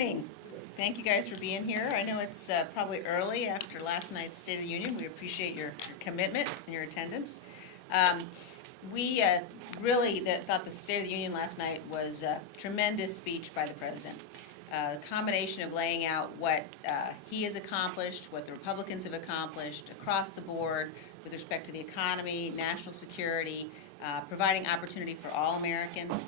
Thank you guys for being here. I know it's probably early after last night's State of the Union. We appreciate your commitment and your attendance. We really thought the State of the Union last night was a tremendous speech by the President. A combination of laying out what he has accomplished, what the Republicans have accomplished across the board with respect to the economy, national security, providing opportunity for all Americans,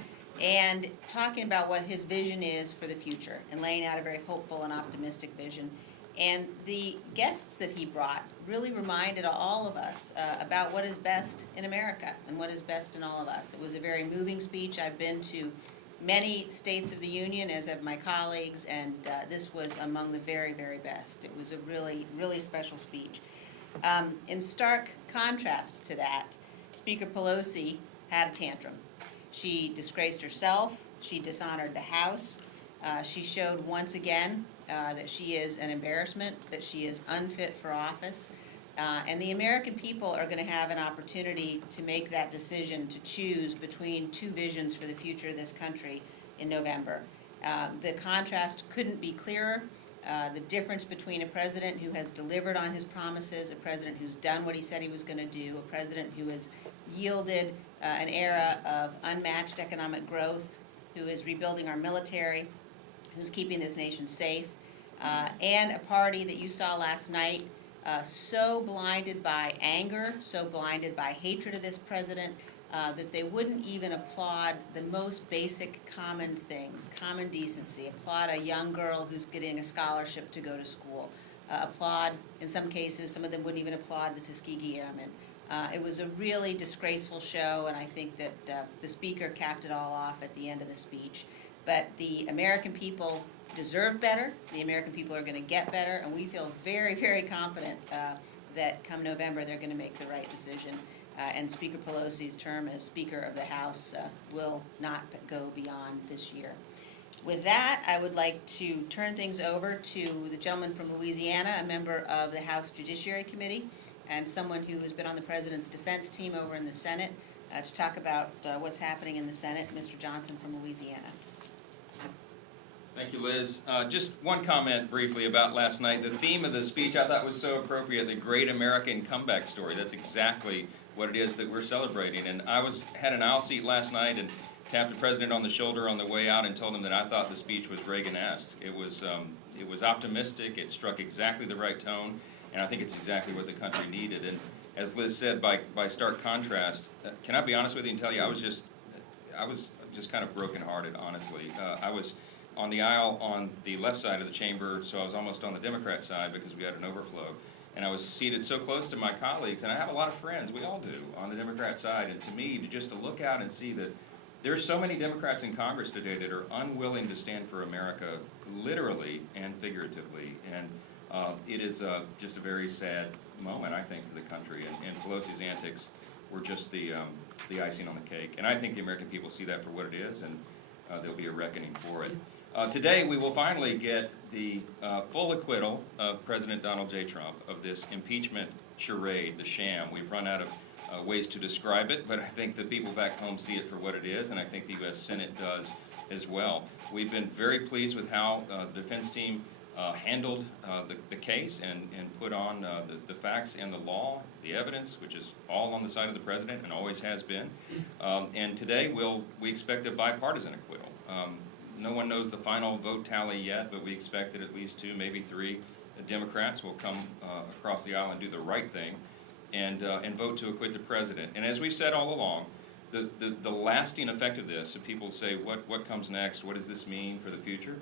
and talking about what his vision is for the future and laying out a very hopeful and optimistic vision. And the guests that he brought really reminded all of us about what is best in America and what is best in all of us. It was a very moving speech. I've been to many states of the Union, as have my colleagues, and this was among the very, very best. It was a really, really special speech. In stark contrast to that, Speaker Pelosi had a tantrum. She disgraced herself, she dishonored the House, she showed once again that she is an embarrassment, that she is unfit for office, and the American people are going to have an opportunity to make that decision to choose between two visions for the future of this country in November. The contrast couldn't be clearer. The difference between a president who has delivered on his promises, a president who's done what he said he was going to do, a president who has yielded an era of unmatched economic growth, who is rebuilding our military, who's keeping this nation safe, and a party that you saw last night so blinded by anger, so blinded by hatred of this president, that they wouldn't even applaud the most basic common things, common decency, applaud a young girl who's getting a scholarship to go to school, applaud, in some cases, some of them wouldn't even applaud the Tuskegee Airmen. It was a really disgraceful show, and I think that the speaker capped it all off at the end of the speech. But the American people deserve better. The American people are going to get better, and we feel very, very confident that come November they're going to make the right decision. And Speaker Pelosi's term as Speaker of the House will not go beyond this year. With that, I would like to turn things over to the gentleman from Louisiana, a member of the House Judiciary Committee, and someone who has been on the President's defense team over in the Senate to talk about what's happening in the Senate, Mr. Johnson from Louisiana. Thank you, Liz. Just one comment briefly about last night. The theme of the speech I thought was so appropriate, the great American comeback story. That's exactly what it is that we're celebrating. And I had an aisle seat last night and tapped the President on the shoulder on the way out and told him that I thought the speech was Reagan-esque. It was optimistic, it struck exactly the right tone, and I think it's exactly what the country needed. And as Liz said, by stark contrast, can I be honest with you and tell you, I was just kind of brokenhearted, honestly. I was on the aisle on the left side of the chamber, so I was almost on the Democrat side because we had an overflow. And I was seated so close to my colleagues, and I have a lot of friends, we all do, on the Democrat side. And to me, to look out and see that there's so many Democrats in Congress today that are unwilling to stand for America, literally and figuratively. And it is just a very sad moment, I think, for the country. And Pelosi's antics were just the icing on the cake. And I think the American people see that for what it is, and there'll be a reckoning for it. Today, we will finally get the full acquittal of President Donald J. Trump of this impeachment charade, the sham. We've run out of ways to describe it, but I think the people back home see it for what it is, and I think the U.S. Senate does as well. We've been very pleased with how the defense team handled the case and put on the facts and the law, the evidence, which is all on the side of the president and always has been. And today, we expect a bipartisan acquittal. No one knows the final vote tally yet, but we expect that at least 2, maybe 3 Democrats will come across the aisle and do the right thing and vote to acquit the president. And as we've said all along, the lasting effect of this, if people say, what comes next, what does this mean for the future?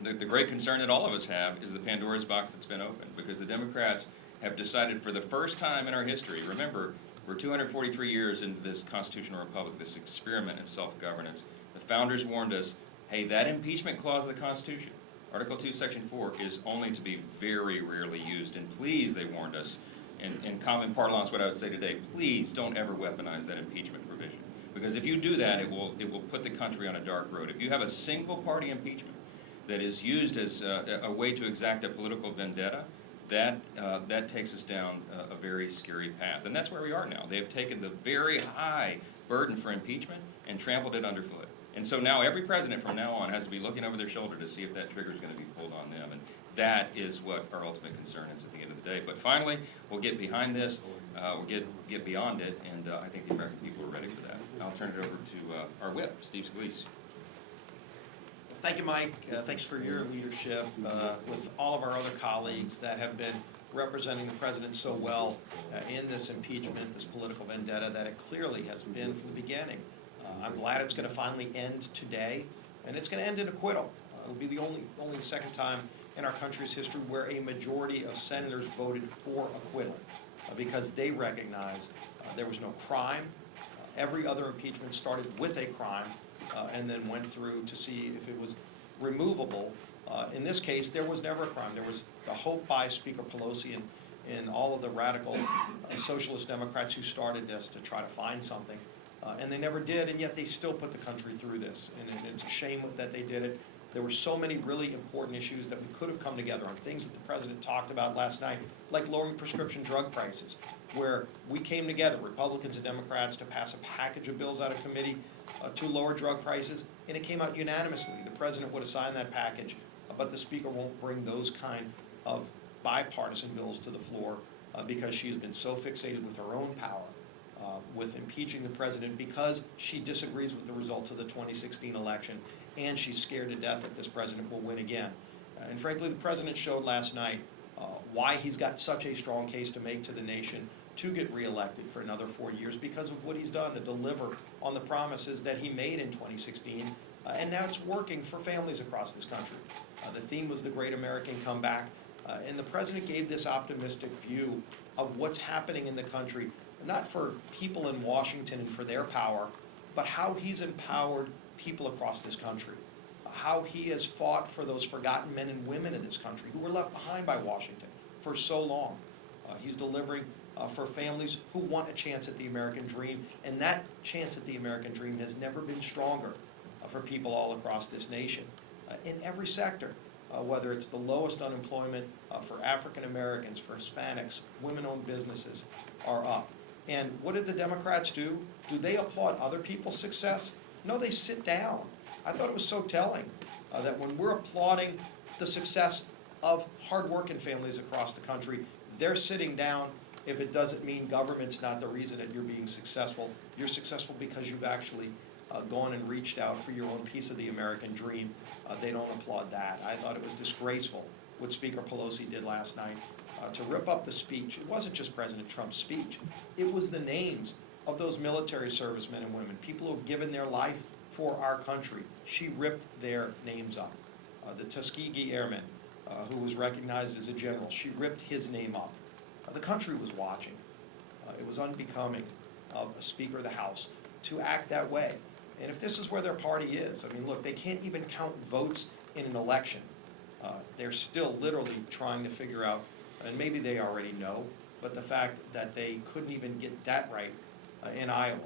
The great concern that all of us have is the Pandora's box that's been opened, because the Democrats have decided for the first time in our history, remember, we're 243 years into this constitutional republic, this experiment in self-governance. The founders warned us, hey, that impeachment clause of the Constitution, Article 2, Section 4, is only to be very rarely used. And please, they warned us, in common parlance, what I would say today, please don't ever weaponize that impeachment provision. Because if you do that, it will put the country on a dark road. If you have a single-party impeachment that is used as a way to exact a political vendetta, that takes us down a very scary path. And that's where we are now. They have taken the very high burden for impeachment and trampled it underfoot. And so now every president from now on has to be looking over their shoulder to see if that trigger is going to be pulled on them. And that is what our ultimate concern is at the end of the day. But finally, we'll get behind this, we'll get beyond it, and I think the American people are ready for that. I'll turn it over to our whip, Steve Scalise. Thank you, Mike. Thanks for your leadership with all of our other colleagues that have been representing the president so well in this impeachment, this political vendetta that it clearly has been from the beginning. I'm glad it's going to finally end today, and it's going to end in acquittal. It'll be the only second time in our country's history where a majority of senators voted for acquittal because they recognize there was no crime. Every other impeachment started with a crime and then went through to see if it was removable. In this case, there was never a crime. There was the hope by Speaker Pelosi and all of the radical socialist Democrats who started this to try to find something. And they never did, and yet they still put the country through this. And it's a shame that they did it. There were so many really important issues that we could have come together on, things that the president talked about last night, like lowering prescription drug prices, where we came together, Republicans and Democrats, to pass a package of bills out of committee to lower drug prices, and it came out unanimously. The president would have signed that package, but the speaker won't bring those kind of bipartisan bills to the floor because she's been so fixated with her own power, with impeaching the president because she disagrees with the results of the 2016 election, and she's scared to death that this president will win again. And frankly, the president showed last night why he's got such a strong case to make to the nation to get reelected for another 4 years because of what he's done to deliver on the promises that he made in 2016, and now it's working for families across this country. The theme was the great American comeback, and the president gave this optimistic view of what's happening in the country, not for people in Washington and for their power, but how he's empowered people across this country, how he has fought for those forgotten men and women in this country who were left behind by Washington for so long. He's delivering for families who want a chance at the American dream, and that chance at the American dream has never been stronger for people all across this nation in every sector, whether it's the lowest unemployment for African Americans, for Hispanics, women-owned businesses are up. And what did the Democrats do? Do they applaud other people's success? No, they sit down. I thought it was so telling that when we're applauding the success of hard-working families across the country, they're sitting down. If it doesn't mean government's not the reason that you're being successful, you're successful because you've actually gone and reached out for your own piece of the American dream. They don't applaud that. I thought it was disgraceful what Speaker Pelosi did last night to rip up the speech. It wasn't just President Trump's speech. It was the names of those military servicemen and women, people who have given their life for our country. She ripped their names up. The Tuskegee Airman, who was recognized as a general, she ripped his name up. The country was watching. It was unbecoming of a Speaker of the House to act that way. And if this is where their party is, I mean, look, they can't even count votes in an election. They're still literally trying to figure out, and maybe they already know, but the fact that they couldn't even get that right in Iowa.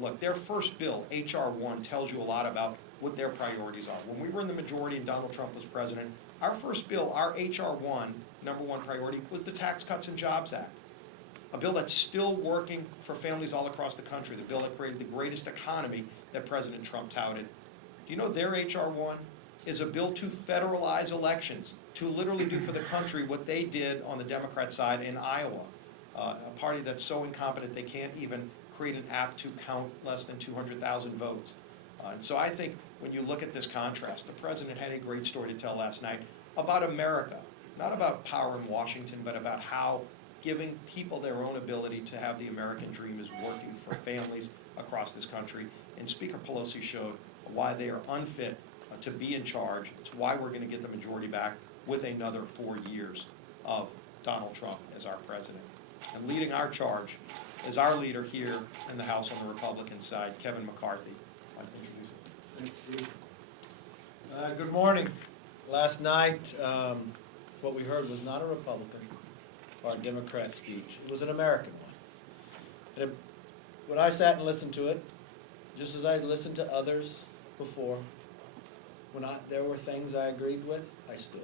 Look, their first bill, H.R. 1, tells you a lot about what their priorities are. When we were in the majority and Donald Trump was president, our first bill, our H.R. 1, number one priority, was the Tax Cuts and Jobs Act. A bill that's still working for families all across the country, the bill that created the greatest economy that President Trump touted. Do you know their H.R. 1 is a bill to federalize elections, to literally do for the country what they did on the Democrat side in Iowa, a party that's so incompetent they can't even create an app to count less than 200,000 votes. And so I think when you look at this contrast, the president had a great story to tell last night about America, not about power in Washington, but about how giving people their own ability to have the American dream is working for families across this country. And Speaker Pelosi showed why they are unfit to be in charge. It's why we're going to get the majority back with another 4 years of Donald Trump as our president. And leading our charge is our leader here in the House on the Republican side, Kevin McCarthy. I'd like to introduce him. Thanks, Steve. Good morning. Last night, what we heard was not a Republican or a Democrat speech. It was an American one. And when I sat and listened to it, just as I listened to others before, there were things I agreed with, I stood.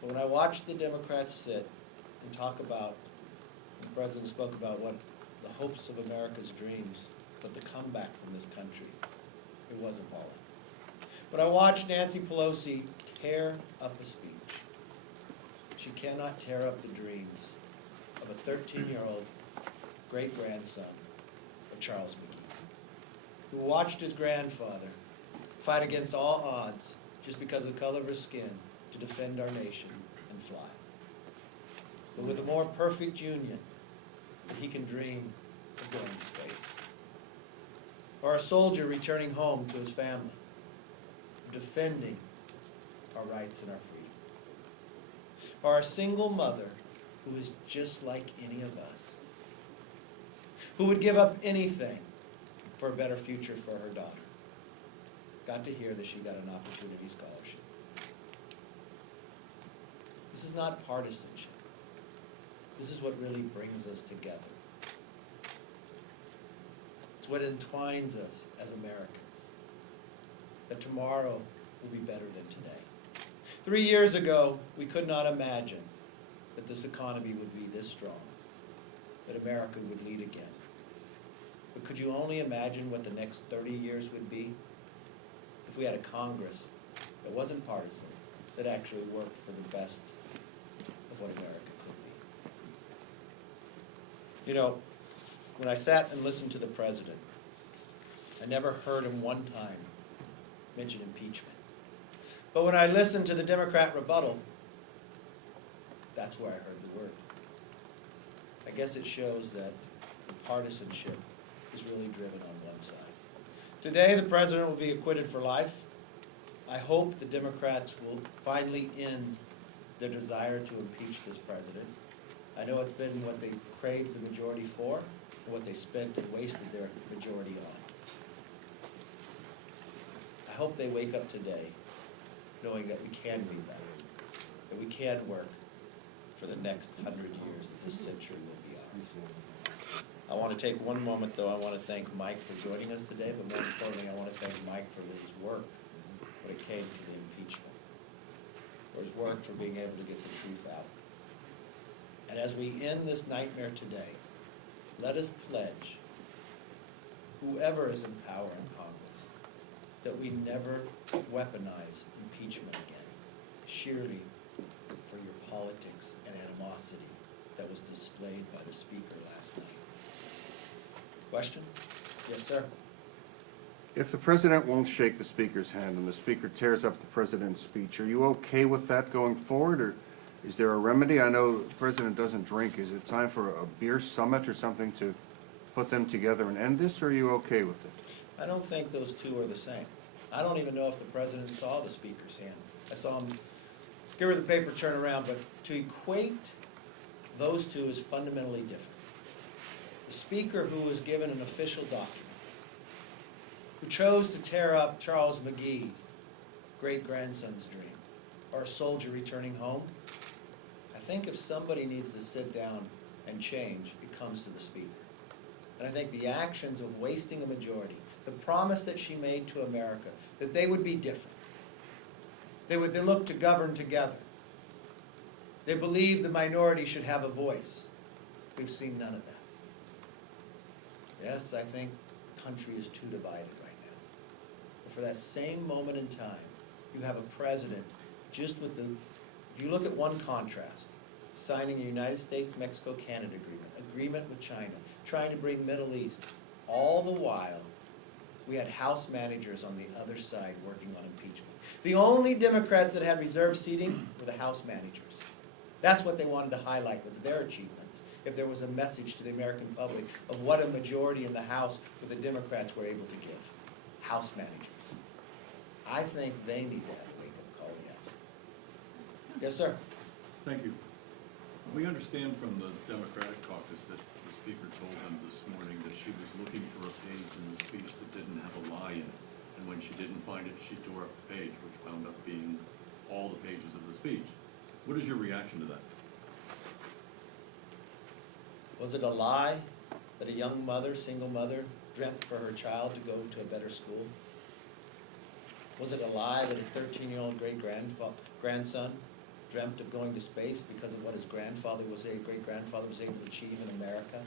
But when I watched the Democrats sit and talk about, the President spoke about what the hopes of America's dreams, but the comeback from this country, It was appalling. When I watched Nancy Pelosi tear up a speech, she cannot tear up the dreams of a 13-year-old great-grandson of Charles McGee, who watched his grandfather fight against all odds just because of the color of his skin to defend our nation and fly. But with a more perfect union, that he can dream of going to space. Or a soldier returning home to his family, defending our rights and our freedom. Or a single mother who is just like any of us, who would give up anything for a better future for her daughter. Got to hear that she got an opportunity scholarship. This is not partisanship. This is what really brings us together. It's what entwines us as Americans. That tomorrow will be better than today. 3 years ago, we could not imagine that this economy would be this strong, that America would lead again. But could you only imagine what the next 30 years would be if we had a Congress that wasn't partisan, that actually worked for the best of what America could be? You know, when I sat and listened to the president, I never heard him one time mention impeachment. But when I listened to the Democrat rebuttal, that's where I heard the word. I guess it shows that the partisanship is really driven on one side. Today, the president will be acquitted for life. I hope the Democrats will finally end their desire to impeach this president. I know it's been what they craved the majority for, and what they spent and wasted their majority on. I hope they wake up today knowing that we can do better, that we can work for the next 100 years that this century will be ours. I want to take one moment, though. I want to thank Mike for joining us today, but more importantly, I want to thank Mike for his work when it came to the impeachment, for his work for being able to get the truth out. And as we end this nightmare today, let us pledge, whoever is in power in Congress, that we never weaponize impeachment again, sheerly for your politics and animosity that was displayed by the Speaker last night. Question? Yes, sir. If the president won't shake the Speaker's hand and the Speaker tears up the president's speech, are you okay with that going forward, or is there a remedy? I know the president doesn't drink. Is it time for a beer summit or something to put them together and end this, or are you okay with it? I don't think those two are the same. I don't even know if the president saw the Speaker's hand. I saw him give her the paper, turn around, but to equate those two is fundamentally different. The Speaker, who was given an official document, who chose to tear up Charles McGee's great-grandson's dream, or a soldier returning home, I think if somebody needs to sit down and change, it comes to the Speaker. And I think the actions of wasting a majority, the promise that she made to America, that they would be different. They look to govern together. They believe the minority should have a voice. We've seen none of that. Yes, I think the country is too divided right now. But for that same moment in time, you have a president just with if you look at one contrast, signing the United States-Mexico-Canada agreement with China, trying to bring Middle East, all the while, we had House managers on the other side working on impeachment. The only Democrats that had reserved seating were the House managers. That's what they wanted to highlight with their achievements, if there was a message to the American public of what a majority in the House with the Democrats were able to give. House managers. I think they need to have a wake-up call, yes. Yes, sir. Thank you. We understand from the Democratic caucus that the Speaker told them this morning that she was looking for a page in the speech that didn't have a lie in it. And when she didn't find it, she tore up the page, which wound up being all the pages of the speech. What is your reaction to that? Was it a lie that a young mother, single mother, dreamt for her child to go to a better school? Was it a lie that a 13-year-old great-grandson dreamt of going to space because of what his great-grandfather was able to achieve in America?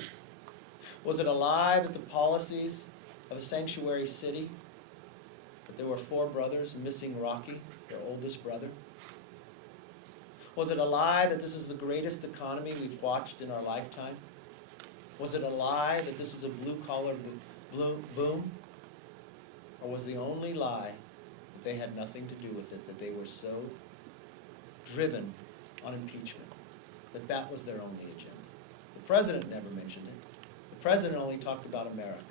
Was it a lie that the policies of a sanctuary city that there were 4 brothers missing Rocky, their oldest brother? Was it a lie that this is the greatest economy we've watched in our lifetime? Was it a lie that this is a blue-collar boom? Or was the only lie that they had nothing to do with it, that they were so driven on impeachment, that that was their only agenda? The president never mentioned it. The president only talked about America,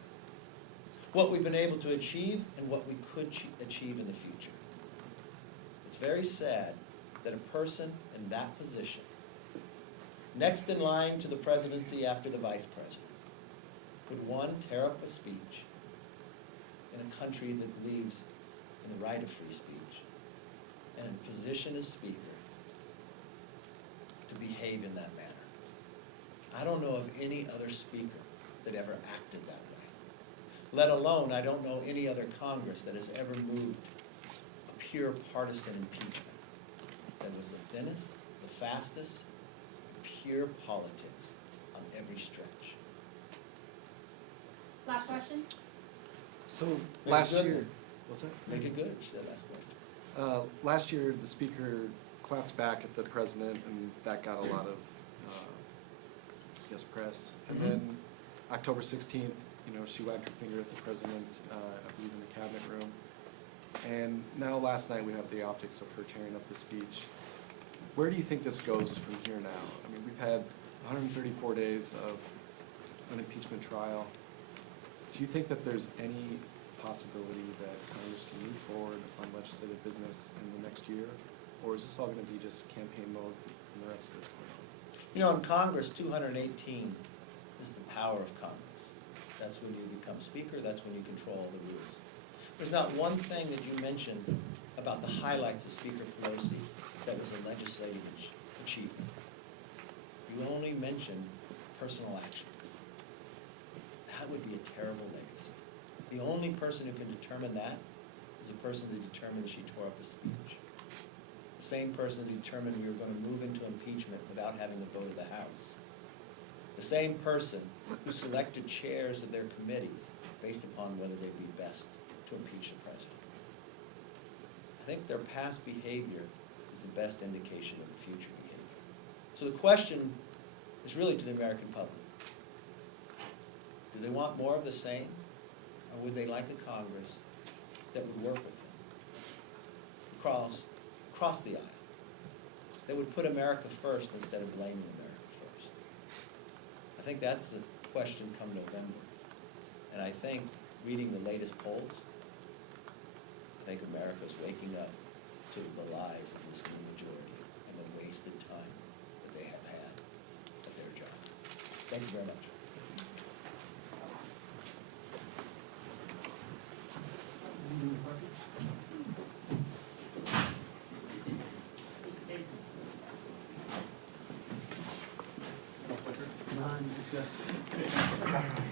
what we've been able to achieve and what we could achieve in the future. It's very sad that a person in that position, next in line to the presidency after the vice president, would, one, tear up a speech in a country that believes in the right of free speech, and in position as speaker to behave in that manner. I don't know of any other speaker that ever acted that way. Let alone, I don't know any other Congress that has ever moved a pure partisan impeachment that was the thinnest, the fastest, pure politics on every stretch. Last question? So Make it last good. year, what's that? Make it good, she said last one. Last year, the speaker clapped back at the president, and that got a lot of, I guess, press. And then October 16th, she wagged her finger at the president, I believe in the cabinet room. And now last night, we have the optics of her tearing up the speech. Where do you think this goes from here now? I mean, we've had 134 days of an impeachment trial. Do you think that there's any possibility that Congress can move forward on legislative business in the next year? Or is this all going to be just campaign mode from the rest of this point on? In Congress, 218 is the power of Congress. That's when you become speaker, that's when you control the rules. There's not one thing that you mentioned about the highlights of Speaker Pelosi that was a legislative achievement. You only mentioned personal actions. That would be a terrible legacy. The only person who can determine that is the person who determined she tore up a speech. The same person who determined we were going to move into impeachment without having a vote of the House. The same person who selected chairs of their committees based upon whether they'd be best to impeach the president. I think their past behavior is the best indication of the future behavior. So the question is really to the American public. Do they want more of the same? Or would they like a Congress that would work with them across the aisle, that would put America first instead of blaming America first? I think that's the question come November. And I think, reading the latest polls, I think America's waking up to the lies of this new majority and the wasted time that they have had at their job. Thank you very much. Non-executive.